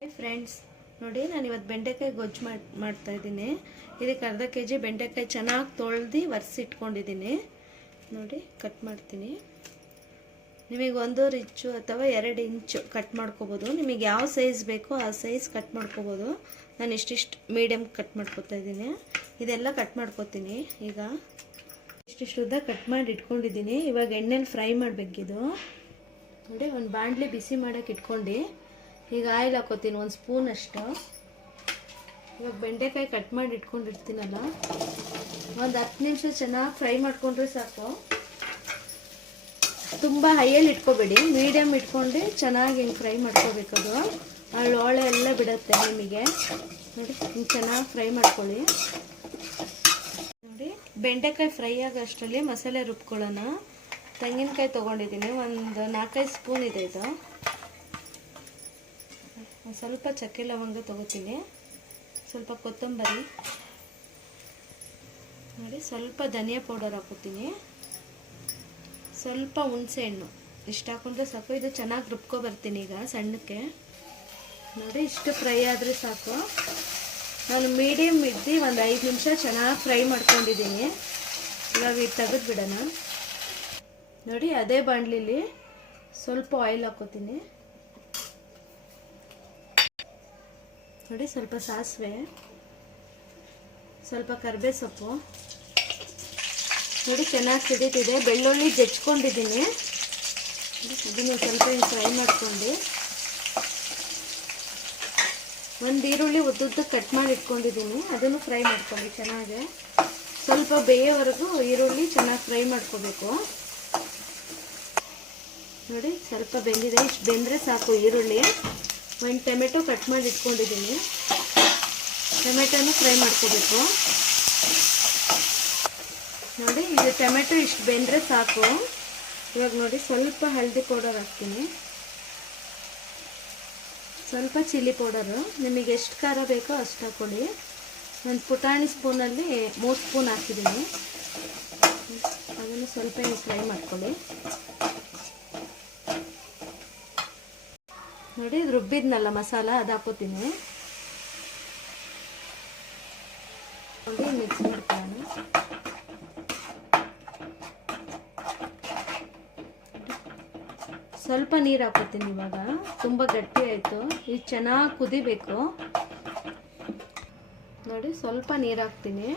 Hi friends ನೋಡಿ, ನಾನು ಇವತ್ತು ಬೆಂಡೆಕಾಯಿ ಗೊಜ್ಜು ಮಾಡಿ, ಮಾಡ್ತಾ ಇದ್ದೀನಿ. ಇದಕ್ಕೆ ಅರ್ಧ ಕೆ ಜಿ ಬೆಂಡೆಕಾಯಿ ಚೆನ್ನಾಗಿ ತೊಳೆದು ಒರೆಸಿಟ್ಕೊಂಡಿದ್ದೀನಿ ನೋಡಿ ಕಟ್ ಮಾಡ್ತೀನಿ. ನಿಮಗೆ ಒಂದೂವರೆ ಇಂಚು ಅಥವಾ ಎರಡು ಇಂಚು ಕಟ್ ಮಾಡ್ಕೋಬೋದು. ನಿಮಗೆ ಯಾವ ಸೈಜ್ ಬೇಕೋ ಆ ಸೈಜ್ ಕಟ್ ಮಾಡ್ಕೋಬೋದು. ನಾನು ಇಷ್ಟಿಷ್ಟು ಮೀಡಿಯಮ್ ಕಟ್ ಮಾಡ್ಕೊತಾ ಇದ್ದೀನಿ. ಇದೆಲ್ಲ ಕಟ್ ಮಾಡ್ಕೋತೀನಿ. ಈಗ ಇಷ್ಟಿಷ್ಟು ಉದ್ದ ಕಟ್ ಮಾಡಿ ಇಟ್ಕೊಂಡಿದ್ದೀನಿ. ಇವಾಗ ಎಣ್ಣೆಲಿ ಫ್ರೈ ಮಾಡಬೇಕಿದು. ನೋಡಿ, ಒಂದು ಬಾಂಡ್ಲಿ ಬಿಸಿ ಮಾಡೋಕ್ಕೆ ಇಟ್ಕೊಂಡು. ಈಗ ಆಯಿಲ್ ಹಾಕೋತೀನಿ, ಒಂದು ಸ್ಪೂನ್ ಅಷ್ಟು. ಇವಾಗ ಬೆಂಡೆಕಾಯಿ ಕಟ್ ಮಾಡಿ ಇಟ್ಕೊಂಡಿರ್ತೀನಲ್ಲ, ಒಂದು ಹತ್ತು ನಿಮಿಷ ಚೆನ್ನಾಗಿ ಫ್ರೈ ಮಾಡಿಕೊಂಡ್ರೆ ಸಾಕು. ತುಂಬ ಹೈಯಲ್ಲಿ ಇಟ್ಕೋಬೇಡಿ ಮೀಡಿಯಮ್ ಇಟ್ಕೊಂಡು ಚೆನ್ನಾಗಿ ಹಿಂಗೆ ಫ್ರೈ ಮಾಡ್ಕೋಬೇಕದು ಅಲ್ಲಿ ಒಳೆ ಎಲ್ಲ ಬಿಡುತ್ತೆ ನಿಮಗೆ. ನೋಡಿ, ಹಿಂಗೆ ಚೆನ್ನಾಗಿ ಫ್ರೈ ಮಾಡ್ಕೊಳ್ಳಿ. ನೋಡಿ, ಬೆಂಡೆಕಾಯಿ ಫ್ರೈ ಆಗೋ ಅಷ್ಟರಲ್ಲಿ ಮಸಾಲೆ ರುಬ್ಕೊಳ್ಳೋಣ. ತೆಂಗಿನಕಾಯಿ ತೊಗೊಂಡಿದ್ದೀನಿ, ಒಂದು ನಾಲ್ಕೈದು ಸ್ಪೂನ್ ಇದೆ ಇದು. ಸ್ವಲ್ಪ ಚಕ್ಕೆ ಲವಂಗ ತಗೋತೀನಿ. ಸ್ವಲ್ಪ ಕೊತ್ತಂಬರಿ. ನೋಡಿ, ಸ್ವಲ್ಪ ಧನಿಯಾ ಪೌಡರ್ ಹಾಕೋತೀನಿ ಸ್ವಲ್ಪ ಹುಣಸೆ ಹಣ್ಣು. ಇಷ್ಟು ಹಾಕೊಂಡ್ರೆ ಸಾಕು. ಇದು ಚೆನ್ನಾಗಿ ರುಬ್ಕೊ ಬರ್ತೀನಿ ಈಗ ಸಣ್ಣಕ್ಕೆ. ನೋಡಿ, ಇಷ್ಟು ಫ್ರೈ ಆದರೆ ಸಾಕು. ನಾನು ಮೀಡಿಯಮ್ ಇದ್ದು ಒಂದು ಐದು ನಿಮಿಷ ಚೆನ್ನಾಗಿ ಫ್ರೈ ಮಾಡ್ಕೊಂಡಿದ್ದೀನಿ. ಇವಾಗ ಇದು ತೆಗೆದು ಬಿಡೋಣ ನೋಡಿ, ಅದೇ ಬಾಣಲಿಲಿ ಸ್ವಲ್ಪ ಆಯಿಲ್ ಹಾಕೋತೀನಿ ನೋಡಿ, ಸ್ವಲ್ಪ ಸಾಸಿವೆ, ಸ್ವಲ್ಪ ಕರಿಬೇ ಸೊಪ್ಪು ನೋಡಿ, ಚೆನ್ನಾಗಿ ಸಿಡಿತಿದೆ. ಬೆಳ್ಳುಳ್ಳಿ ಜಜ್ಕೊಂಡಿದ್ದೀನಿ. ಅದನ್ನು ಸ್ವಲ್ಪ ಫ್ರೈ ಮಾಡ್ಕೊಂಡು. ಒಂದು ಈರುಳ್ಳಿ ಉದ್ದುದ್ದ ಕಟ್ ಮಾಡಿ ಇಟ್ಕೊಂಡಿದ್ದೀನಿ. ಅದನ್ನು ಫ್ರೈ ಮಾಡ್ಕೊಂಡು ಚೆನ್ನಾಗೆ. ಸ್ವಲ್ಪ ಬೇಯೋವರೆಗೂ ಈರುಳ್ಳಿ ಚೆನ್ನಾಗಿ ಫ್ರೈ ಮಾಡ್ಕೋಬೇಕು. ನೋಡಿ, ಸ್ವಲ್ಪ ಬೆಂದಿದೆ. ಇಷ್ಟು ಬೆಂದರೆ ಸಾಕು ಈರುಳ್ಳಿ. ಒಂದು ಟೊಮೆಟೊ ಕಟ್ ಮಾಡಿ ಇಟ್ಕೊಂಡಿದ್ದೀನಿ. ಟೊಮೆಟೊನ ಫ್ರೈ ಮಾಡ್ಕೋಬೇಕು. ನೋಡಿ, ಇದು ಟೊಮೆಟೊ ಇಷ್ಟು ಬೆಂದರೆ ಸಾಕು. ಇವಾಗ ನೋಡಿ, ಸ್ವಲ್ಪ ಹಳದಿ ಪೌಡರ್ ಹಾಕ್ತೀನಿ. ಸ್ವಲ್ಪ ಚಿಲ್ಲಿ ಪೌಡರು. ನಿಮಗೆ ಎಷ್ಟು ಖಾರ ಬೇಕೋ ಅಷ್ಟು ಹಾಕ್ಕೊಳ್ಳಿ. ಒಂದು ಪುಟಾಣಿ ಸ್ಪೂನಲ್ಲಿ ಮೂರು ಸ್ಪೂನ್ ಹಾಕಿದ್ದೀನಿ. ಅದನ್ನು ಸ್ವಲ್ಪ ಫ್ರೈ ಮಾಡ್ಕೊಳ್ಳಿ. ನೋಡಿ, ಇದು ರುಬ್ಬಿದ್ನಲ್ಲ ಮಸಾಲ, ಅದು ಹಾಕೋತೀನಿ. ಮಿಕ್ಸ್ ಮಾಡ್ತೀನಿ ಸ್ವಲ್ಪ ನೀರು ಹಾಕೋತೀನಿ ಇವಾಗ. ತುಂಬ ಗಟ್ಟಿ ಆಯಿತು. ಇದು ಚೆನ್ನಾಗಿ ಕುದಿಬೇಕು. ನೋಡಿ, ಸ್ವಲ್ಪ ನೀರು ಹಾಕ್ತೀನಿ.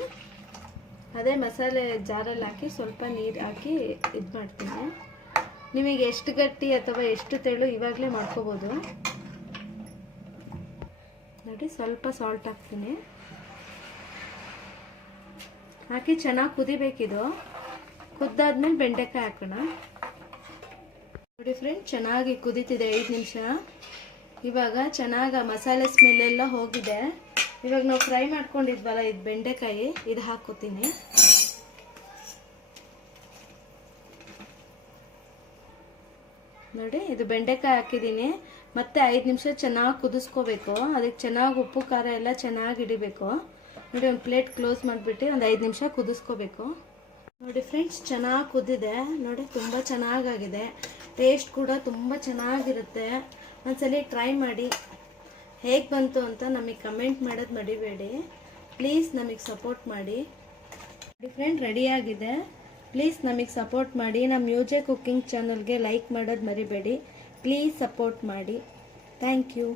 ಅದೇ ಮಸಾಲೆ ಜಾರಲ್ಲಿ ಹಾಕಿ ಸ್ವಲ್ಪ ನೀರು ಹಾಕಿ ಇದು ಮಾಡ್ತೀನಿ. ನಿಮಗೆ ಎಷ್ಟು ಗಟ್ಟಿ ಅಥವಾ ಎಷ್ಟು ತೆಳು ಇವಾಗಲೇ ಮಾಡ್ಕೋಬೋದು. ನೋಡಿ, ಸ್ವಲ್ಪ ಸಾಲ್ಟ್ ಹಾಕ್ತೀನಿ. ಹಾಕಿ ಚೆನ್ನಾಗಿ ಕುದಿಬೇಕಿದು. ಕುದ್ದಾದ್ಮೇಲೆ ಬೆಂಡೆಕಾಯಿ ಹಾಕೋಣ. ನೋಡಿ ಫ್ರೆಂಡ್ ಚೆನ್ನಾಗಿ ಕುದೀತಿದೆ ಐದು ನಿಮಿಷ. ಇವಾಗ ಚೆನ್ನಾಗಿ ಮಸಾಲೆ ಸ್ಮೆಲ್ ಎಲ್ಲ ಹೋಗಿದೆ. ಇವಾಗ ನಾವು ಫ್ರೈ ಮಾಡ್ಕೊಂಡಿದ್ವಲ್ಲ ಇದು ಬೆಂಡೆಕಾಯಿ, ಇದು ಹಾಕೋತೀನಿ. ನೋಡಿ, ಇದು ಬೆಂಡೆಕಾಯಿ ಹಾಕಿದ್ದೀನಿ. ಮತ್ತೆ ಐದು ನಿಮಿಷ ಚೆನ್ನಾಗಿ ಕುದಿಸ್ಕೋಬೇಕು. ಅದಕ್ಕೆ ಚೆನ್ನಾಗಿ ಉಪ್ಪು, ಖಾರ ಎಲ್ಲ ಚೆನ್ನಾಗಿ ಹಿಡಿಬೇಕು. ನೋಡಿ, ಒಂದು ಪ್ಲೇಟ್ ಕ್ಲೋಸ್ ಮಾಡಿಬಿಟ್ಟು ಒಂದು ಐದು ನಿಮಿಷ ಕುದಿಸ್ಕೋಬೇಕು. ನೋಡಿ ಫ್ರೆಂಡ್ಸ್, ಚೆನ್ನಾಗಿ ಕುದ್ದಿದೆ ನೋಡಿ, ತುಂಬ ಚೆನ್ನಾಗಾಗಿದೆ. ಟೇಸ್ಟ್ ಕೂಡ ತುಂಬ ಚೆನ್ನಾಗಿರುತ್ತೆ. ಒಂದ್ಸಲಿ ಟ್ರೈ ಮಾಡಿ. ಹೇಗೆ ಬಂತು ಅಂತ ನಮಗೆ ಕಮೆಂಟ್ ಮಾಡೋದು ಮಡಿಬೇಡಿ. ಪ್ಲೀಸ್ ನಮಗೆ ಸಪೋರ್ಟ್ ಮಾಡಿ. ನೋಡಿ ಫ್ರೆಂಡ್ ರೆಡಿಯಾಗಿದೆ ಪ್ಲೀಸ್ ನಮಗೆ ಸಪೋರ್ಟ್ ಮಾಡಿ ನಮ್ಮ ಮ್ಯೂಜಿಕ್ ಕುಕ್ಕಿಂಗ್ ಚಾನಲ್ಗೆ ಲೈಕ್ ಮಾಡೋದು ಮರಿಬೇಡಿ. ಪ್ಲೀಸ್ ಸಪೋರ್ಟ್ ಮಾಡಿ. Thank you